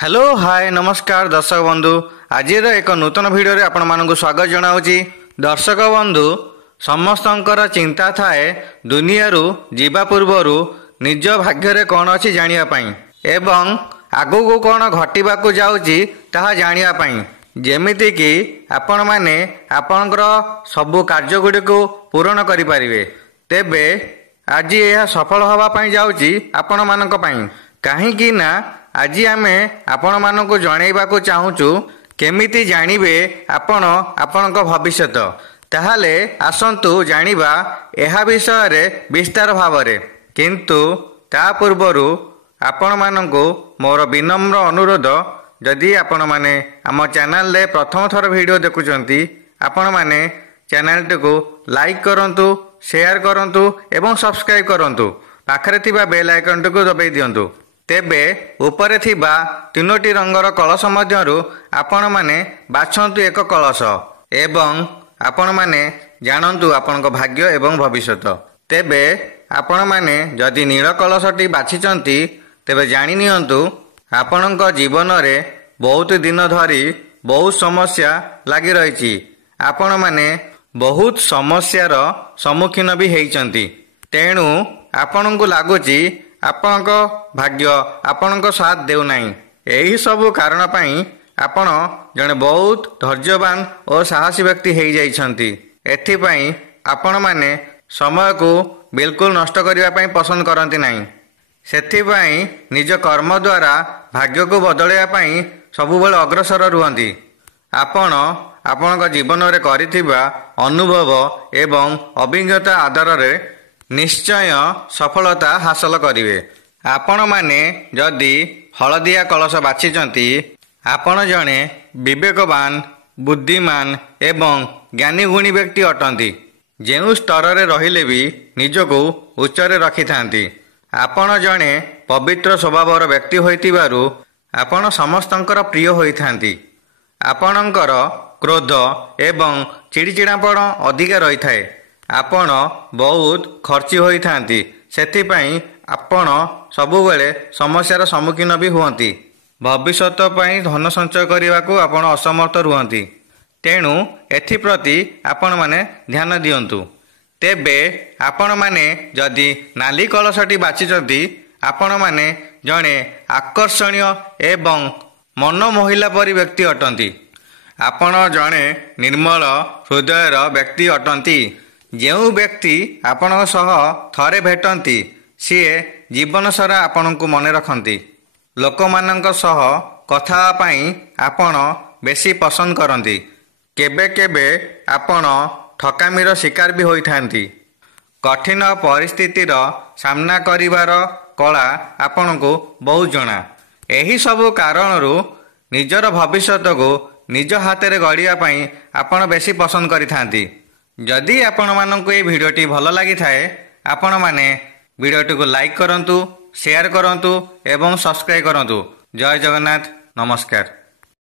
Hello hi नमस्कार दर्शक बंधु आज एक नूतन भिडियो रे आपण मानक स्वागत जनाऊँगी। दर्शक बंधु समस्तंकर चिंता थाए दुनिया जीवा पूर्व निज भाग्य कौन अच्छी जानापी एवं आगु को कौन घटवाक जाऊँगी ताहा जानापी जेमिति कि आपण मैने आपणकर सबु कार्य गुड़ी को पूरण करें तेबे आज यह सफल होगापाई जाऊँगी आपण मानक पई कहीं ना आज आमे आपण मानक जनइबाकू चाहूचु केमिति जानिबे आपण आपणक भविष्यत ताहाले आसंतु जानिबा एहा विषय रे विस्तार भावरे किंतु ता पूर्वरु आपण मानकू मोर विनम्र अनुरोध जदि आपण माने आम चैनल रे प्रथम थर वीडियो देखुचंती आपण माने चैनल टिको लाइक करंतु शेयर करंतु एवं सब्सक्राइब करंतु पाखरे थिबा बेल आइकन टिको दबाई दियंतु तेबे उपरे थिबा तीनोटी रंगर कलश मध्यरु आपण माने बाछंतु एक कलश एवं आपण माने जानंतु आपणक भाग्य एवं भविष्यत। तेबे आपण माने जदि नील कलशटी बाछिचंती तेबे जानि नियंतु आपणक जीवन रे बहुत दिन धरी बहुत समस्या लागि रहिछि आपण माने बहुत समस्यार सम्मुखीन भी हेइचंती तेणु आपणकु लागुची आपणक भाग्य आपणक साथ देउ नाही एही सब कारण पई आपण जने बहुत धैर्यवान और साहसी व्यक्ति हेइ जाइछंती एथि पई आपण माने समय को बिल्कुल नष्ट करिवा पई पसंद करंती नाही सेथि पई निज कर्म द्वारा भाग्य को बदलैया पई सबुबेले अग्रसर रुहंती आपण आपणक जीवन रे करिथिबा अनुभव एवं अभिज्ञता आधार रे निश्चय सफलता हासिल करिवे। आपण माने जदि हलदिया कलश बाछिचंती आपण जणे विवेकवान बुद्धिमान एवं ज्ञानी गुणी व्यक्ति अटंती जेउ स्तर रे रहिले भी निजको उच्चरे रखिथांती आपण जणे पवित्र स्वभावर व्यक्ति होइतिबारु आपण समस्तंकर प्रिय होइथांती आपणकर क्रोध एवं चिड़चिड़ापण अधिक रही थाए आपण बहुत खर्ची होइथांती सेथिपाई आपण सबुबेले समस्यार सम्मुखीन भी हुअंती भविष्यत पई धन संचय करने को आपण असमर्थ रुहंती तेणु एथिप्रति आपण माने ध्यान दियंतु। तेबे आपण माने जदि नाली कलशटी बाछिचंती आपण माने जणे आकर्षणीय एवं मनमोहिला परि व्यक्ति अटंती आपण जणे निर्मल हृदयर व्यक्ति अटंती जेउ व्यक्ति आपण सह थरे भेटंती सीए जीवन सारा आपण को मने रखंती लोक मानक सह कथा पाई आपण बेसी पसंद करंती केबे केबे आपण ठकामीर शिकार भी होइथांती कठिन परिस्थितिर सामना करिवार कला आपण को बहुत जना एही सब कारणरू निजर भविष्यत को निज हाथ में गढ़िया पाई आपण बेसी पसंद करिथांती जदि आपण मानक ये भिडियोटी भल लगी थाए आपण माने भिडियोटी को लाइक करंतु शेयर करंतु एवं सब्सक्राइब करंतु। जय जगन्नाथ नमस्कार।